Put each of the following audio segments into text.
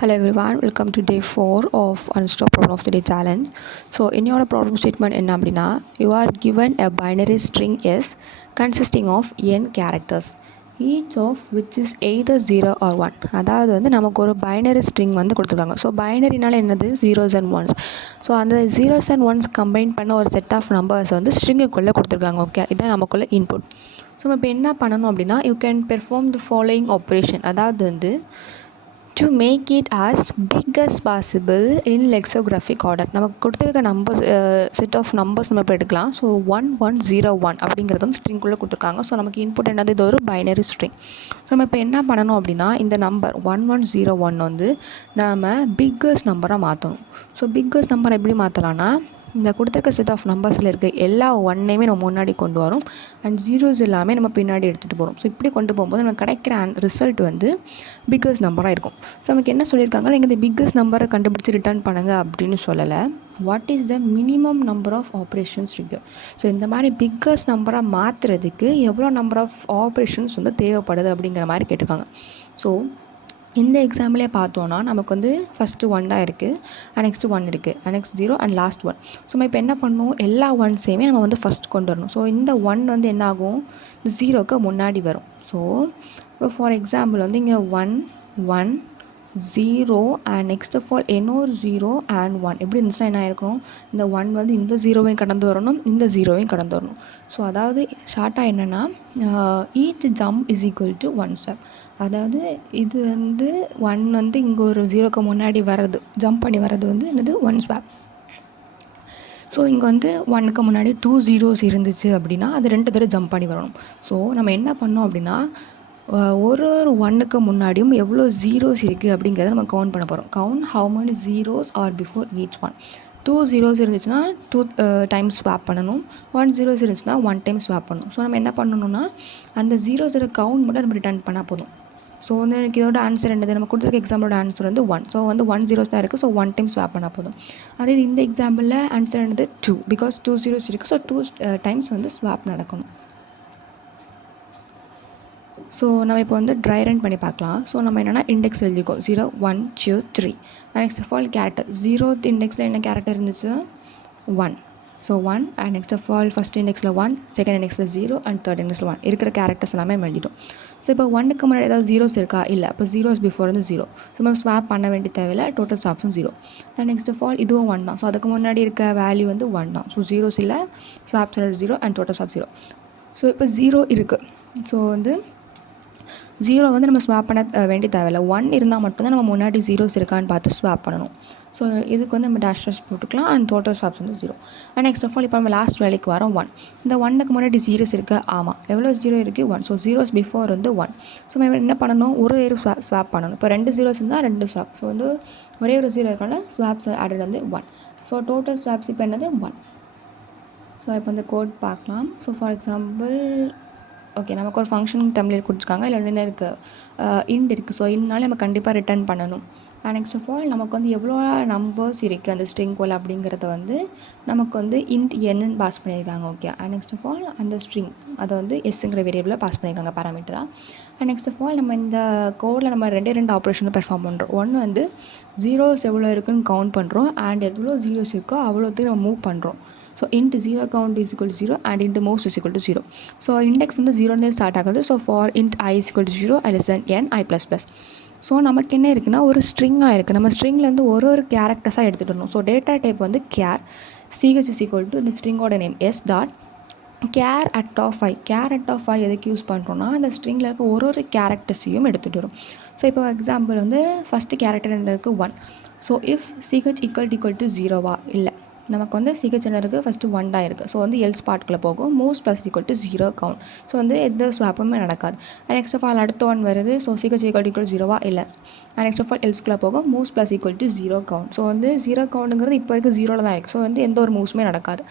Hello everyone, welcome to day 4 of Unstop Problem of the Day challenge. So என்னோட problem statement என்ன அப்படின்னா, you are given a binary string S consisting of n characters, each of which is either 0 or 1. அதாவது வந்து நமக்கு ஒரு binary string வந்து கொடுத்துருக்காங்க. So பைனரினால என்னது ஜீரோஸ் அண்ட் ஒன்ஸ். ஸோ அந்த ஜீரோஸ் அண்ட் ஒன்ஸ் கம்பைன் பண்ண ஒரு செட் ஆஃப் நம்பர்ஸ் வந்து ஸ்ட்ரிங்குக்குள்ளே கொடுத்துருக்காங்க. ஓகே, இதான் நமக்குள்ள இன்புட். ஸோ நம்ம இப்போ என்ன பண்ணணும் அப்படின்னா, you can perform the following operation. அதாவது வந்து to make it as big as possible in lexicographic order. நமக்கு கொடுத்துருக்க நம்பர்ஸ் செட் ஆஃப் நம்பர்ஸ் நம்ம இப்போ எடுக்கலாம். ஸோ 1101 அப்படிங்கிறது வந்து ஸ்ட்ரிங்குள்ளே கொடுத்துருக்காங்க. ஸோ நமக்கு இன்புட் என்னது, இது ஒரு பைனரி ஸ்ட்ரிங். ஸோ நம்ம இப்போ என்ன பண்ணணும் அப்படின்னா, இந்த நம்பர் 1101 வந்து நாம் பிக்கஸ்ட் நம்பராக மாற்றணும். ஸோ பிக்கஸ்ட் நம்பர் எப்படி மாற்றலான்னா, இந்த கொடுத்துருக்க செட் ஆஃப் நம்பர்ஸில் இருக்க எல்லா ஒன்னையுமே நம்ம முன்னாடி கொண்டு வரோம் அண்ட் ஜீரோஸ் எல்லாமே நம்ம பின்னாடி எடுத்துகிட்டு போகிறோம். ஸோ இப்படி கொண்டு போகும்போது நமக்கு கிடைக்கிற ரிசல்ட் வந்து பிக்கஸ்ட் நம்பராக இருக்கும். ஸோ நமக்கு என்ன சொல்லியிருக்காங்க, நீங்கள் இந்த பிக்கஸ்ட் நம்பரை கண்டுபிடிச்சி ரிட்டர்ன் பண்ணுங்கள் அப்படின்னு சொல்லலை. What is the minimum number of operations இருக்கு. ஸோ இந்த மாதிரி பிக்கஸ்ட் நம்பராக மாற்றுறதுக்கு எவ்வளோ நம்பர் ஆஃப் ஆப்ரேஷன்ஸ் வந்து தேவைப்படுது அப்படிங்கிற மாதிரி கேட்டிருக்காங்க. ஸோ இந்த எக்ஸாம்பிளே பார்த்தோன்னா நமக்கு வந்து ஃபஸ்ட்டு 1 தான் இருக்குது, நெக்ஸ்ட்டு 1 இருக்குது, நெக்ஸ்ட் 0 அண்ட் லாஸ்ட் 1. ஸோ நம்ம இப்போ என்ன பண்ணணும், எல்லா ஒன்ஸையுமே நம்ம வந்து ஃபஸ்ட் கொண்டு வரணும். ஸோ இந்த 1 வந்து என்ன ஆகும், இந்த 0க்கு முன்னாடி வரும். ஸோ இப்போ ஃபார் எக்ஸாம்பிள் வந்து இங்கே 1 1 0 அண்ட் நெக்ஸ்ட் ஆஃப் ஆல் இன்னொரு 0 அண்ட் 1 எப்படி இருந்துச்சுன்னா என்ன ஆயிருக்கணும், இந்த 1 வந்து இந்த 0வையும் கடந்து வரணும், இந்த 0வையும் கடந்து வரணும். ஸோ அதாவது ஷார்ட்டாக என்னென்னா, each jump is equal to 1 swap. அதாவது இது வந்து 1 வந்து இங்கே ஒரு 0க்கு முன்னாடி வர்றது, ஜம்ப் பண்ணி வர்றது வந்து என்னது 1 ஸ்வாப். ஸோ இங்கே வந்து 1க்கு முன்னாடி 2 zeros இருந்துச்சு அப்படின்னா அது 2 தடவை ஜம்ப் பண்ணி வரணும். ஸோ நம்ம என்ன பண்ணோம் அப்படின்னா, ஒரு 1க்கு முன்னாடியும் எவ்வளோ ஜீரோஸ் இருக்குது அப்படிங்கிறத நம்ம கவுண்ட் பண்ண போகிறோம். Count how many zeros are before each one. 2 zeros இருந்துச்சுன்னா 2 டைம்ஸ் ஸ்வாப் பண்ணணும், 1 zeros இருந்துச்சுன்னா 1 டைம் ஸ்வாப் பண்ணணும். ஸோ நம்ம என்ன பண்ணணும்னா, அந்த ஜீரோஸோட கவுண்ட் மட்டும் நம்ம ரிட்டர்ன் பண்ணால் போதும். ஸோ வந்து எனக்கு இதோட ஆன்சர் என்னது, நம்ம கொடுத்துருக்க எக்ஸாம்பிளோட ஆன்சர் வந்து 1. ஸோ வந்து 1 zeros தான் இருக்குது. ஸோ 1 டைம் ஸ்வாப் பண்ணால் போதும். அதே இந்த எக்ஸாம்பிளில் ஆன்சர் என்னது 2, பிகாஸ் 2 zeros இருக்குது. ஸோ 2 டைம்ஸ் வந்து ஸ்வாப் நடக்கணும். ஸோ நம்ம இப்போ வந்து ட்ரை ரன் பண்ணி பார்க்கலாம். ஸோ நம்ம என்னென்னா இண்டெக்ஸ் எழுதியிருக்கோம் 0 1 2 3. Next of all character 0th இண்டெக்ஸில் என்ன கேரக்டர் இருந்துச்சு 1. So 1 and next of all first இண்டெக்ஸில் 1, செகண்ட் இண்டெக்ஸில் 0 அண்ட் தேர்ட் இண்டெக்ஸில் 1 இருக்கிற கேரக்டர்ஸ் எல்லாமே எழுதிட்டோம். ஸோ இப்போ 1க்கு முன்னாடி ஏதாவது ஜீரோஸ் இருக்கா, இல்லை. அப்போ ஜீரோஸ் பிஃபோர் வந்து 0. ஸோ நம்ம ஸ்வாப் பண்ண வேண்டிய தேவையில்லை, டோட்டல் ஸ்வாப்ஸும் 0. அண்ட் நெக்ஸ்ட் ஆஃப் ஆல் இதுவும் 1 தான். ஸோ அதுக்கு முன்னாடி இருக்க வேல்யூ வந்து 1 தான். ஸோ ஜீரோஸ் இல்லை, swaps 0 and total swap 0. So இப்போ 0 இருக்குது. ஸோ வந்து 0 வந்து நம்ம ஸ்வாப் பண்ண வேண்டிய தேவையில்லை. 1 இருந்தால் மட்டும்தான் நம்ம முன்னாடி ஜீரோஸ் இருக்கான்னு பார்த்து ஸ்வாப் பண்ணணும். ஸோ இதுக்கு வந்து நம்ம டேஷ் போட்டுக்கலாம் அண்ட் டோட்டல் ஸ்வாப்ஸ் வந்து 0. அண்ட் நெக்ஸ்ட் ஆஃப் ஆல் இப்போ நம்ம லாஸ்ட் வேலைக்கு வரோம் 1. இந்த 1க்கு முன்னாடி ஜீரோஸ் இருக்குது, ஆமாம். எவ்வளோ 0 இருக்குது 1. ஸோ ஜீரோஸ் பிஃபோர் வந்து 1. ஸோ நம்ம என்ன பண்ணணும், ஒரு ஸ்வாப் பண்ணணும். இப்போ 2 zeros இருந்தால் 2 ஸ்வாப். ஸோ வந்து ஒரே ஒரு 0 இருக்கனால ஸ்வாப்ஸ் ஆடட் வந்து 1. ஸோ டோட்டல் ஸ்வாப்ஸ் இப்போ என்னது 1. ஸோ இப்போ வந்து கோட் பார்க்கலாம். ஸோ ஃபார் எக்ஸாம்பிள் ஓகே, நமக்கு ஒரு ஃபங்க்ஷன் டெம்ப்ளேட் கொடுத்துருக்காங்க, இல்லை என்ன இருக்குது இண்ட் இருக்குது. ஸோ இன்னால நம்ம கண்டிப்பாக ரிட்டர்ன் பண்ணணும். நெக்ஸ்ட் ஆஃப் ஆல் நமக்கு வந்து எவ்வளோ நம்பர்ஸ் இருக்குது அந்த ஸ்ட்ரிங்குள்ள அப்படிங்கிறத வந்து நமக்கு வந்து இன்ட் என்னன்னு பாஸ் பண்ணியிருக்காங்க. ஓகே, நெக்ஸ்ட் ஆஃப் ஆல் அந்த ஸ்ட்ரிங் அதை வந்து எஸ்ங்கிற வேரியபிளில் பாஸ் பண்ணியிருக்காங்க பேராமீட்டராக. நெக்ஸ்ட் ஆஃப் ஆல் நம்ம இந்த கோடில் நம்ம 2 ஆப்ரேஷனை பெர்ஃபார்ம் பண்ணுறோம். ஒன்று வந்து ஜீரோஸ் எவ்வளோ இருக்குதுன்னு கவுண்ட் பண்ணுறோம் அண்ட் எவ்வளோ ஜீரோஸ் இருக்கோ அவ்வளோத்தையும் நம்ம மூவ் பண்ணுறோம். So int 0 count is equal to 0 and int most is equal to 0. So index வந்து 0 ஸ்டார்ட் ஆகுது. So for int I is equal to 0 I less than n I plus plus. So நமக்கு என்ன இருக்குன்னா, ஒரு ஸ்ட்ரிங்காக இருக்குது. நம்ம ஸ்ட்ரிங்லேருந்து ஒரு கேரக்டர்ஸாக எடுத்துகிட்டு வரணும். ஸோ டேட்டா டைப் வந்து char, ch is equal to இந்த ஸ்ட்ரிங்கோட name s dot char at of I. Char at of I எதுக்கு யூஸ் பண்ணுறோன்னா, அந்த ஸ்ட்ரிங்கில் இருக்க ஒரு கேரக்டர்ஸையும் எடுத்துகிட்டு வரும். ஸோ இப்போ எக்ஸாம்பிள் வந்து ஃபஸ்ட்டு கேரக்டர் என்ன இருக்குது 1. So if ch equal to 0வா, இல்லை. நமக்கு வந்து ch என்ன இருக்குது, ஃபஸ்ட்டு 1 தான் இருக்குது. ஸோ வந்து எல்ஸ் பார்ட்டுக்குள்ளே போகும், moves plus equal to 0 count. So வந்து எந்த ஸ்வாப்புமே நடக்காது. நெக்ஸ்ட் ஆஃப் ஆல் அடுத்த 1 வருது. ஸோ ch equal to 0வா, இல்லை. நெக்ஸ்ட் ஆஃப் ஆல் எல்ஸ்குள்ளே போகும், moves plus equal to 0 count. So வந்து 0 கவுண்ட்டுங்கிறது இப்போ இருக்க 0ல் தான் இருக்குது. ஸோ வந்து எந்த ஒரு மூவ்ஸுமே நடக்காது.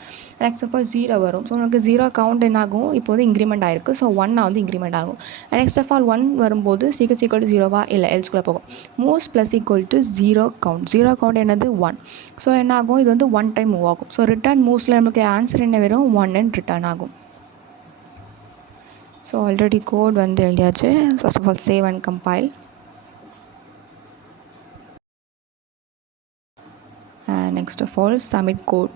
நெக்ஸ்ட் ஆஃப் ஆல் 0 வரும். ஸோ நமக்கு 0 கவுண்ட் என்ன ஆகும், இப்போ வந்து இன்க்ரிமெண்ட் ஆகிருக்கு. ஸோ 1 வந்து இன்க்ரிமெண்ட் ஆகும். நெக்ஸ்ட் ஆஃப் ஆல் 1 வரும்போது ch equal to 0வா, இல்லை. எல்ஸ்குள்ளே போகும், moves plus equal to 0 count. 0 count என்னது 1. ஸோ என்ன ஆகும், இது வந்து 1 டைம் மூவ் ஆகும். ஸோ ரிட்டர்ன் மூவ்ஸில் நமக்கு ஆன்சர் என்ன வரும், 1 and ரிட்டர்ன் ஆகும். ஸோ ஆல்ரெடி கோட் வந்து எழுதியாச்சு. First of all save and compile. and next of all submit code.